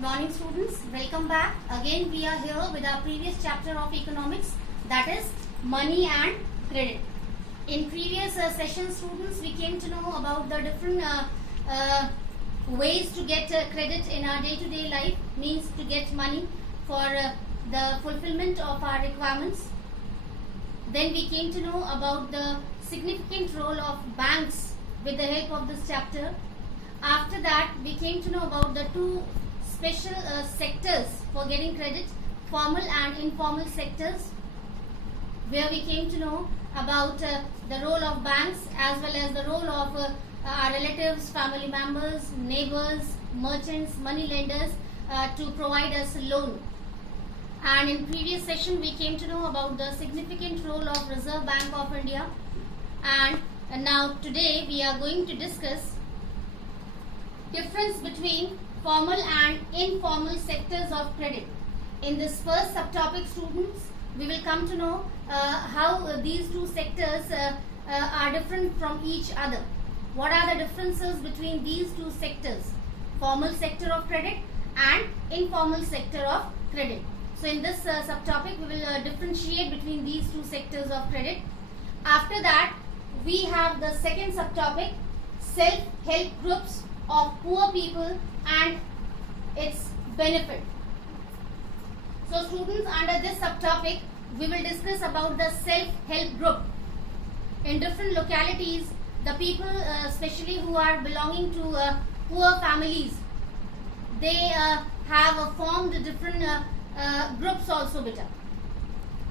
Good morning, students. Welcome back. Again, we are here with our previous chapter of economics, that is money and credit. In previous session, students, we came to know about the different ways to get credit in our day-to-day life, means to get money for the fulfillment of our requirements. Then we came to know about the significant role of banks with the help of this chapter. After that, we came to know about the two special sectors for getting credit, formal and informal sectors, where we came to know about the role of banks as well as the role of our relatives, family members, neighbors, merchants, money lenders to provide us a loan. And in previous session, we came to know about the significant role of Reserve Bank of India. And now today we are going to discuss difference between formal and informal sectors of credit. In this first subtopic, students, we will come to know how these two sectors are different from each other. What are the differences between these two sectors, formal sector of credit and informal sector of credit. So in this subtopic, we will differentiate between these two sectors of credit. After that, we have the second subtopic, self-help groups of poor people and its benefit. So students, under this subtopic, we will discuss about the self-help group. In different localities, the people, especially who are belonging to poor families, they have formed different groups also better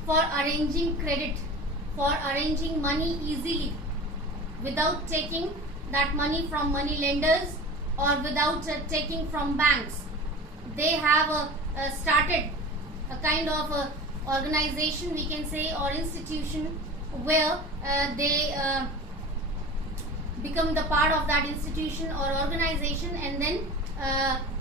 for arranging credit, for arranging money easily without taking that money from money lenders or without taking from banks. They have started a kind of organization, we can say, or institution where they become the part of that institution or organization, and then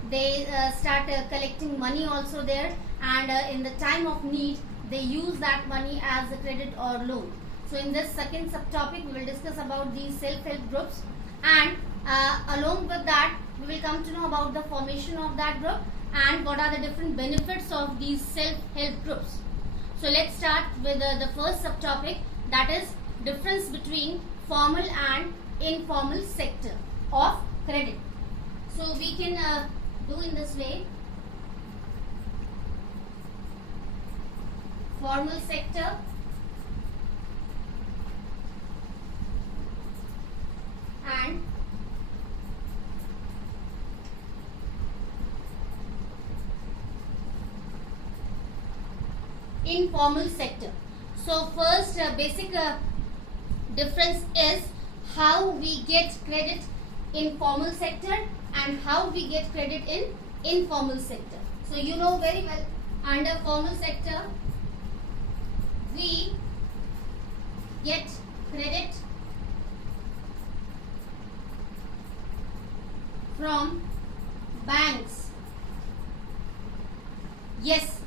they start collecting money also there, and in the time of need they use that money as a credit or loan. So in this second subtopic, we will discuss about these self-help groups, and along with that we will come to know about the formation of that group and what are the different benefits of these self-help groups. So let's start with the first subtopic, that is difference between formal and informal sector of credit. So we can do in this way: formal sector and informal sector. So first basic difference is how we get credit in formal sector and how we get credit in informal sector. So you know very well, under formal sector we get credit from banks. Yes,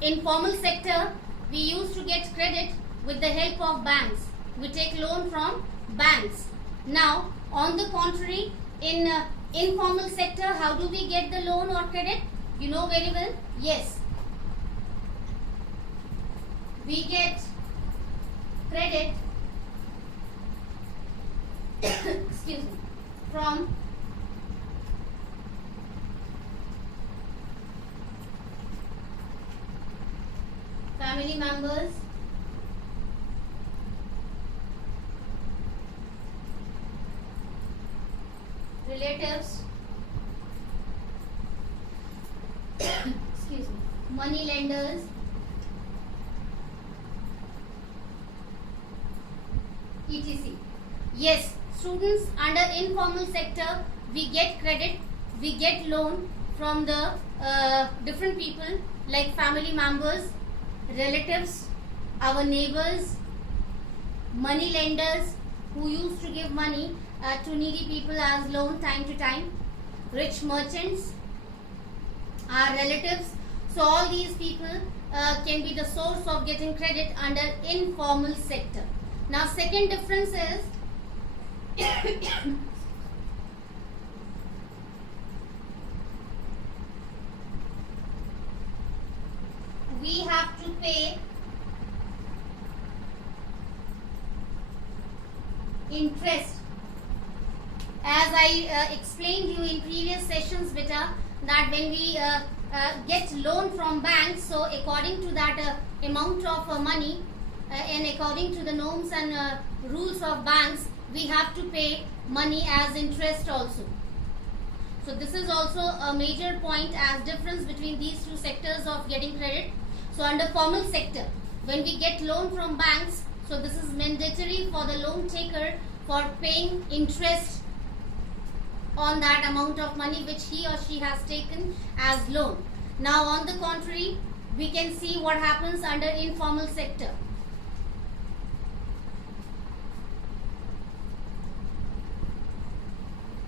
in formal sector we used to get credit with the help of banks. We take loan from banks. Now on the contrary, in informal sector, how do we get the loan or credit? You know very well. Yes, we get credit excuse me, from family members, relatives, excuse me, money lenders, etc. Yes, students, under informal sector we get credit, we get loan from the different people like family members, relatives, our neighbors, money lenders who used to give money to needy people as loan time to time, rich merchants, our relatives. So all these people can be the source of getting credit under informal sector. Now second difference is pay interest. As I explained you in previous sessions, beta, that when we get loan from banks, so according to that amount of money and according to the norms and rules of banks, we have to pay money as interest also. So this is also a major point as difference between these two sectors of getting credit. So under formal sector, when we get loan from banks, so this is mandatory for the loan taker for paying interest on that amount of money which he or she has taken as loan. Now on the contrary, we can see what happens under informal sector.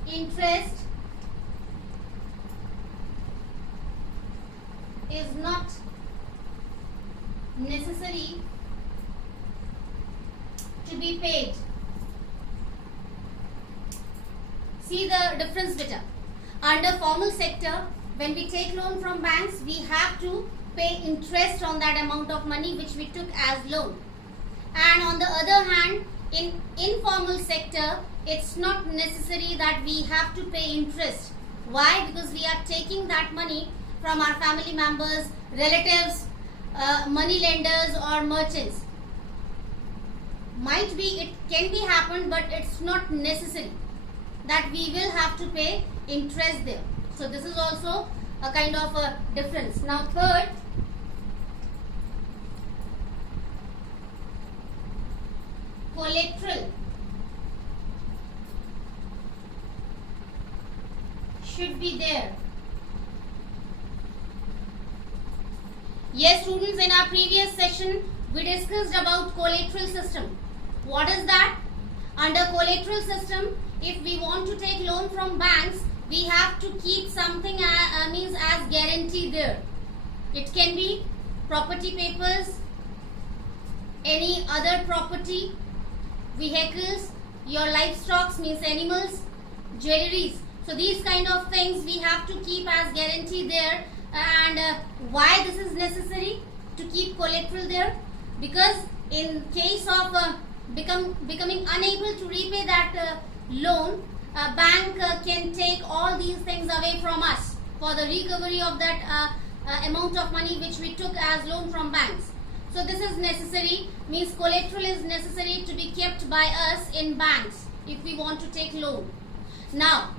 Interest is not necessary to be paid. See the difference better. Under formal sector, when we take loan from banks, we have to pay interest on that amount of money which we took as loan. And on the other hand, in informal sector, it's not necessary that we have to pay interest. Why? Because we are taking that money from our family members, relatives, money lenders or merchants. Might be, it can be happen, but it's not necessary that we will have to pay interest there. So this is also a kind of a difference. Now third, collateral should be there. Yes, students, in our previous session we discussed about collateral system. What is that? Under collateral system, if we want to take loan from banks, we have to keep something means as guarantee there. It can be property papers, any other property, vehicles, your livestock means animals, jewelries. So these kind of things we have to keep as guarantee there. And why this is necessary to keep collateral there? Because in case of becoming unable to repay that loan, a bank can take all these things away from us for the recovery of that amount of money which we took as loan from banks. So this is necessary, means collateral is necessary to be kept by us in banks if we want to take loan. Now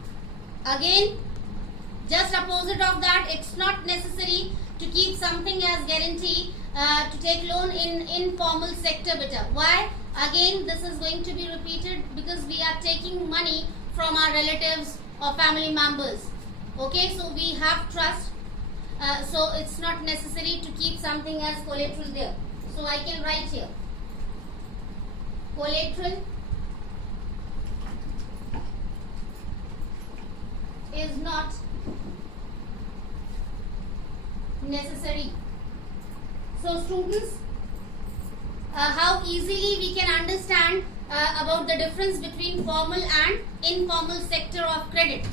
again, just opposite of that, it's not necessary to keep something as guarantee to take loan in informal sector better. Why? Again, this is going to be repeated because we are taking money from our relatives or family members. Okay, so we have trust. So it's not necessary to keep something as collateral there. So I can write here. Collateral is not necessary. So students, how easily we can understand about the difference between formal and informal sector of credit.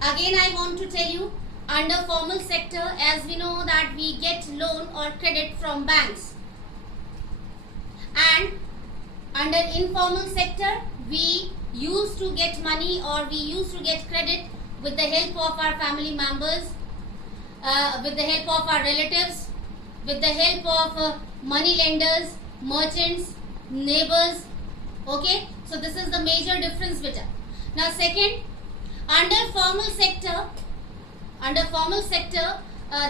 Again, I want to tell you, under formal sector, as we know that we get loan or credit from banks, and under informal sector we used to get money or we used to get credit with the help of our family members, with the help of our relatives, with the help of money lenders, merchants, neighbors. Okay, so this is the major difference beta. Now second, under formal sector,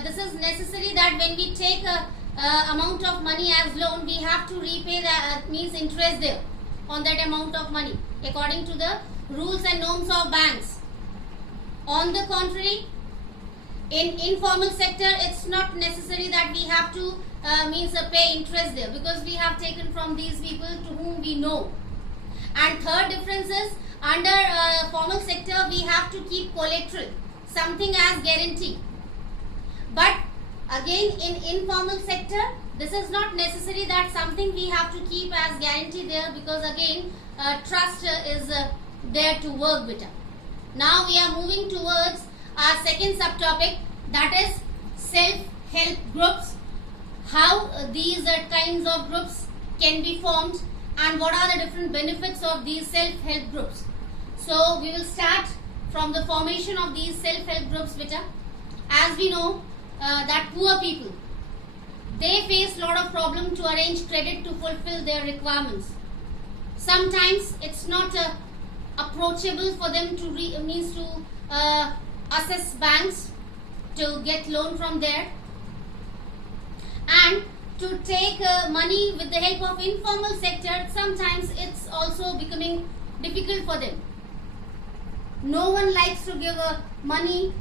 this is necessary that when we take a amount of money as loan, we have to repay the means interest there on that amount of money according to the rules and norms of banks. On the contrary, in informal sector, it's not necessary that we have to pay interest there because we have taken from these people to whom we know. And third difference is, under formal sector we have to keep collateral, something as guarantee. But again, in informal sector, this is not necessary that something we have to keep as guarantee there because again trust is there to work with. Now we are moving towards our second subtopic, that is self-help groups. how these kinds of groups can be formed and what are the different benefits of these self-help groups. So we will start from the formation of these self-help groups, beta. As we know that poor people, they face lot of problem to arrange credit to fulfill their requirements. Sometimes it's not approachable for them to assess banks to get loan from there, and to take money with the help of informal sector. Sometimes it's also becoming difficult for them. No one likes to give money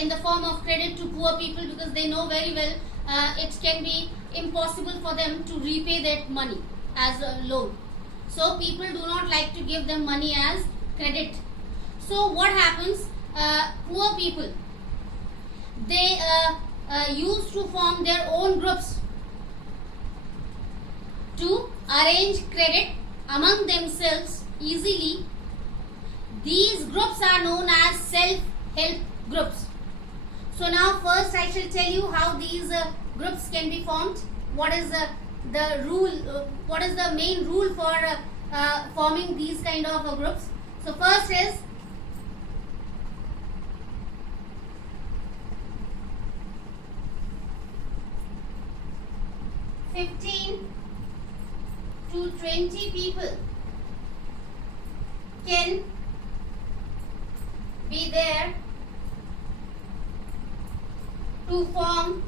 in the form of credit to poor people, because they know very well it can be impossible for them to repay that money as a loan. So people do not like to give them money as credit. So what happens? Poor people, they used to form their own groups to arrange credit among themselves easily. These groups are known as self-help groups. So now first I shall tell you how these groups can be formed. What is the rule? What is the main rule for forming these kind of groups? So first is, "15 to 20 people can be there to form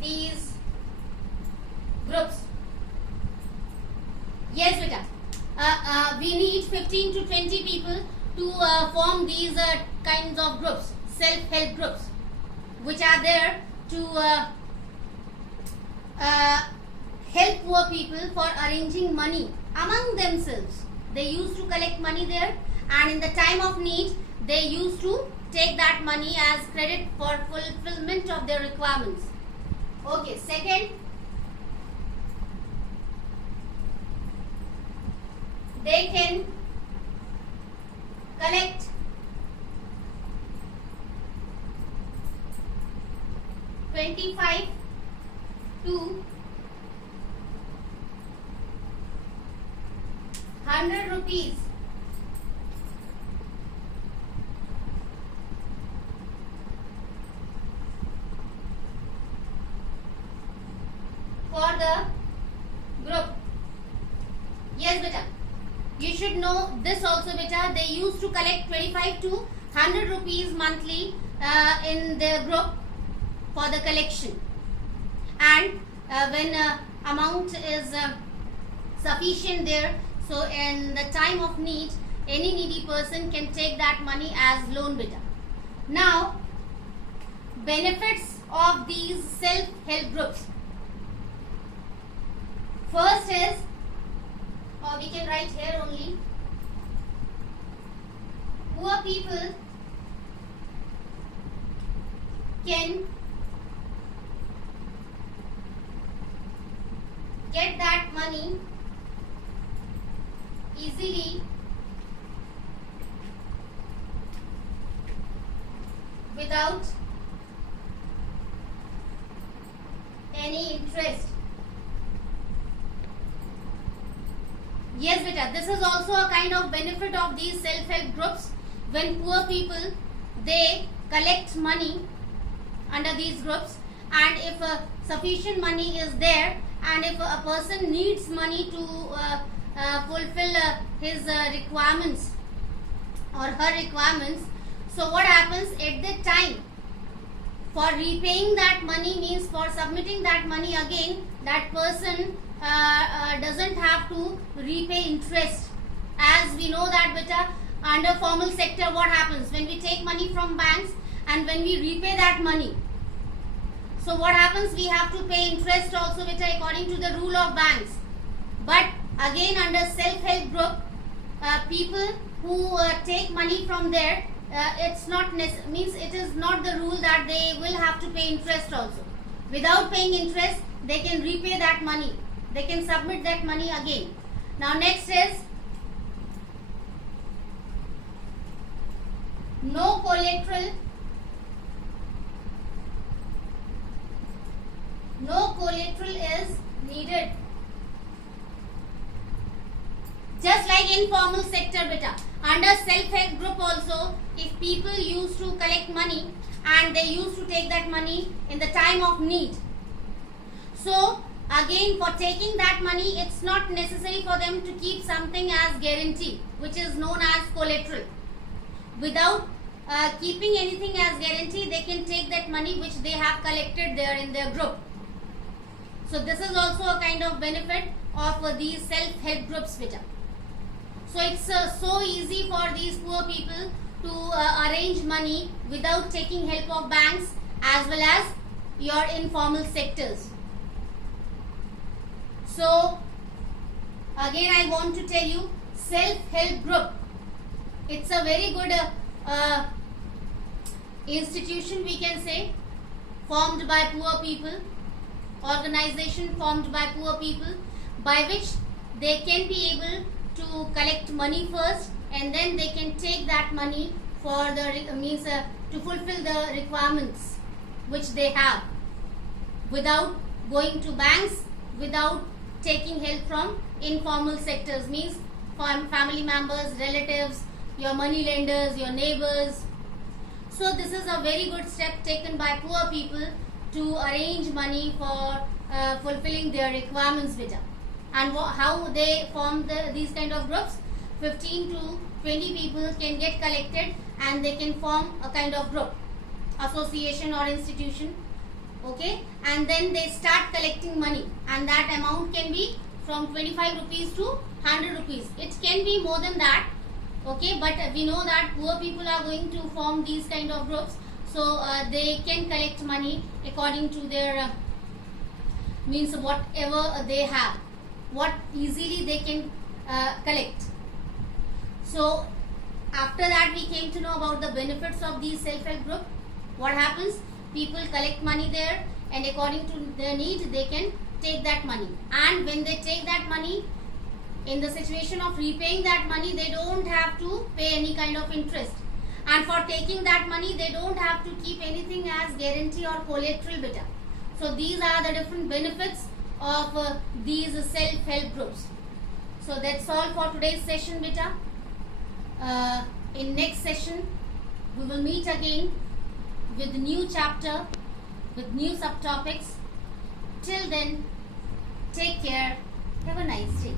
these groups." Yes, beta. We need 15 to 20 people to form these kinds of groups, self-help groups, which are there to help poor people for arranging money among themselves. They used to collect money there, and in the time of need, they used to take that money as credit for fulfillment of their requirements. Okay, second, they can collect 25 to 100 rupees for the group. Yes, beta. You should know this also, beta. They used to collect 25 to 100 rupees monthly in their group for the collection. And when amount is sufficient there, so in the time of need, any needy person can take that money as loan, beta. Now, benefits of these self-help groups. First is, or we can write here only, poor people can get that money easily without any interest. Yes, beta, this is also a kind of benefit of these self-help groups. When poor people, they collect money under these groups, and if sufficient money is there, and if a person needs money to fulfill his requirements or her requirements, so what happens at the time for repaying that money, means for submitting that money again, that person doesn't have to repay interest. As we know that, beta, under formal sector, what happens when we take money from banks and when we repay that money? So what happens? We have to pay interest also, beta, according to the rule of banks. But again, under self-help group, people who take money from there, it's not means it is not the rule that they will have to pay interest also. Without paying interest, they can repay that money. They can submit that money again. Now next is, no collateral No collateral is needed. Just like informal sector beta. Under self-help group also, if people used to collect money and they used to take that money in the time of need. So again, for taking that money, it's not necessary for them to keep something as guarantee, which is known as collateral. Without keeping anything as guarantee, they can take that money which they have collected there in their group. So this is also a kind of benefit of these self-help groups beta. So it's so easy for these poor people to arrange money without taking help of banks as well as your informal sectors. So again I want to tell you, self-help group, it's a very good institution, we can say, formed by poor people, organization formed by poor people, by which they can be able to collect money first and then they can take that money for the to fulfill the requirements which they have without going to banks, without taking help from informal sectors, means family members, relatives, your money lenders, your neighbors. So this is a very good step taken by poor people to arrange money for fulfilling their requirements beta. And how they form these kind of groups? 15 to 20 people can get collected and they can form a kind of group, association or institution. Okay, and then they start collecting money, and that amount can be from 25 rupees to 100 rupees. It can be more than that. Okay, but we know that poor people are going to form these kind of groups, so they can collect money according to their whatever they have, what easily they can collect. So after that we came to know about the benefits of these self-help group. What happens? People collect money there and according to their need they can take that money, and when they take that money, in the situation of repaying that money, they don't have to pay any kind of interest, and for taking that money they don't have to keep anything as guarantee or collateral beta. So these are the different benefits of these self-help groups. So that's all for today's session beta. In next session we will meet again with new chapter, with new subtopics. Till then, take care. Have a nice day.